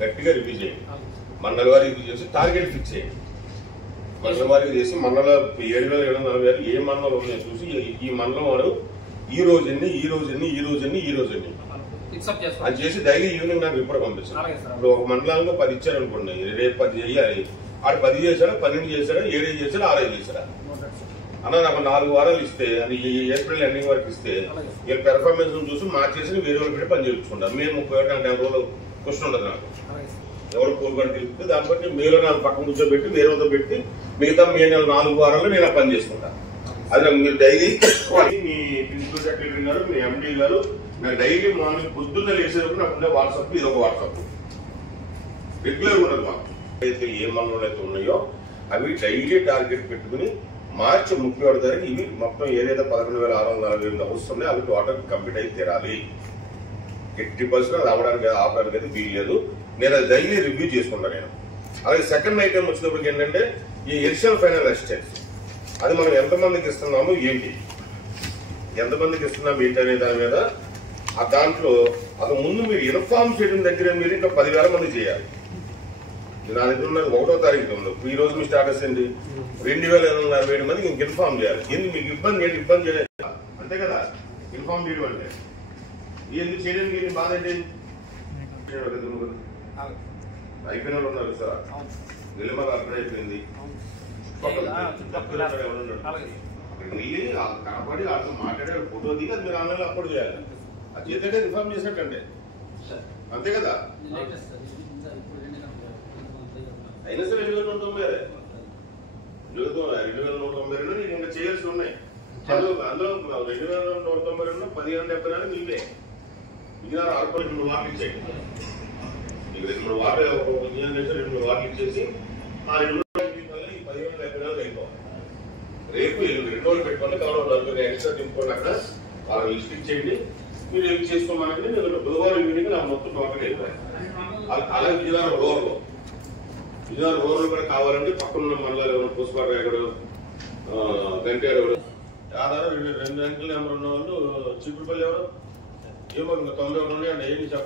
గట్టిగా రివ్యూ చేయండి. మండల వారికి రివ్యూ చేసి టార్గెట్ ఫిక్స్ చేయండి. మండల వారికి చేసి మండల 7,740 ఏ మండలం ఉన్నాయో చూసి ఈ మండలం వాడు ఈ రోజు ఎన్ని అది చేసి డైలీ ఈవినింగ్ నాకు రిపోర్ట్ పంపిస్తాను. ఇప్పుడు ఒక మండలంలో 10 ఇచ్చారనుకోండి, రేపు 10 చేయాలి. ఆడు 10 చేశాడా, 12 చేశాడా, 7 చేశాడా, 6 చేశాడా అన్న నాకు 4 వారాలు ఇస్తే, అది ఏప్రిల్ ఎండింగ్ వరకు ఇస్తే వీళ్ళ పెర్ఫార్మెన్స్ చూసి మార్చేసి వేరే వాళ్ళు పెట్టి పని చేయించుకుంటారు. మేము 30 రోజులు క్వశ్చన్ ఉండదు నాకు. ఎవరు కోరుకొని తెలిపితే దాన్ని బట్టి మీరు నాకు పక్కన కూర్చోబెట్టి వేరే వద్ద పెట్టి మిగతా మే నెల 4 వారాల్లో నేను పని చేసుకుంటాను. అది నాకు మీరు డైలీ మీ ప్రిన్సిపల్ సెక్రటరీ గారు, మీ ఎండీ గారు నాకు డైలీ మార్నింగ్ పొద్దున్న లేసేటప్పుడు నాకు ఉండే వాట్సాప్, ఇది ఒక వాట్సాప్ రెగ్యులర్ ఉండదు. మాకు అయితే ఏ మండలంలో అయితే ఉన్నాయో అవి డైలీ టార్గెట్ పెట్టుకుని మార్చి 31 తారీఖు ఇవి మొత్తం ఏదైతే 11,648 వస్తున్నాయి అవి టోటల్ కంప్లీట్ అయి తీరాలి. 80% అది అవ్వడానికి ఆపడానికి అయితే వీల్లేదు. నేను అది డైలీ రివ్యూ చేసుకుంటాను నేను. అలాగే సెకండ్ ఐటమ్ వచ్చినప్పటికి ఏంటంటే ఈ ఎడిషనల్ ఫైనల్ అసిస్టెంట్స్, అది మనం ఎంతమందికి ఇస్తున్నాము ఏంటి, ఎంతమందికి ఇస్తున్నాము ఏంటి అనే దాని మీద దాంట్లో అసలు ముందు మీరు ఇన్ఫార్మ్ చేయడం దగ్గర మీరు ఇంకా 10,000 మంది చేయాలి. నా దగ్గర ఉన్నది 1వ తారీఖు ఉంది. ఈ రోజు మీ స్టాటస్ ఏంటి, 2,747 మందికి ఇంక ఇన్ఫార్మ్ చేయాలి. ఎందుకు మీకు ఇబ్బంది ఏంటి, ఇబ్బంది చేయలేదు అంతే కదా. ఇన్ఫార్మ్ చేయడం అంటే ఎందుకు చేయడానికి బాధ ఏంటి, అయిపోయిన వాళ్ళు ఉన్నారు సార్, నిలమల అర్థం అయిపోయింది. అక్కడికి వెళ్ళి కనపడి వాళ్ళతో మాట్లాడే ఫోటో దిగి అది మీరు ఆన్లైన్లో అప్లోడ్ చేయాలి. అది చేద్దంటే ఇన్ఫార్మ్ చేసినట్టంటే అంతే కదా. అయినా సరే 2,190 నేను ఇంకా చేయాల్సి ఉన్నాయి. అందులో 2,190 15,000 మీవే మిగిలిన 2 వార్లు ఇచ్చేయండి. మీకు 2 వార్లు 2 వార్లు ఇచ్చేసి ఆ 2 ఈ 15,000 అయిపోవాలి. రేపు 2 రోజులు పెట్టుకోండి. కావాలి ఎక్స్ట్రా తిప్పుకోండి. అక్కడ వాళ్ళకి లిస్ట్ ఇచ్చేయండి. మీరు ఏం చేసుకోమనంటే నేను బుధవారం ఈవినింగ్ నా మొత్తం టోటల్ అయిపోయాయి. అలాగే విజయనగరం రోడ్లు కూడా కావాలంటే పక్కన మండలాలు ఎవరు పుష్పాడు ఎక్కడు గంటేరు ఆధారం 2 అంకెల నెంబర్ ఉన్న వాళ్ళు చిక్కుడుపల్లి ఎవరు ఏమో 91 ఉన్నాయండి. ఏమి చెప్పండి.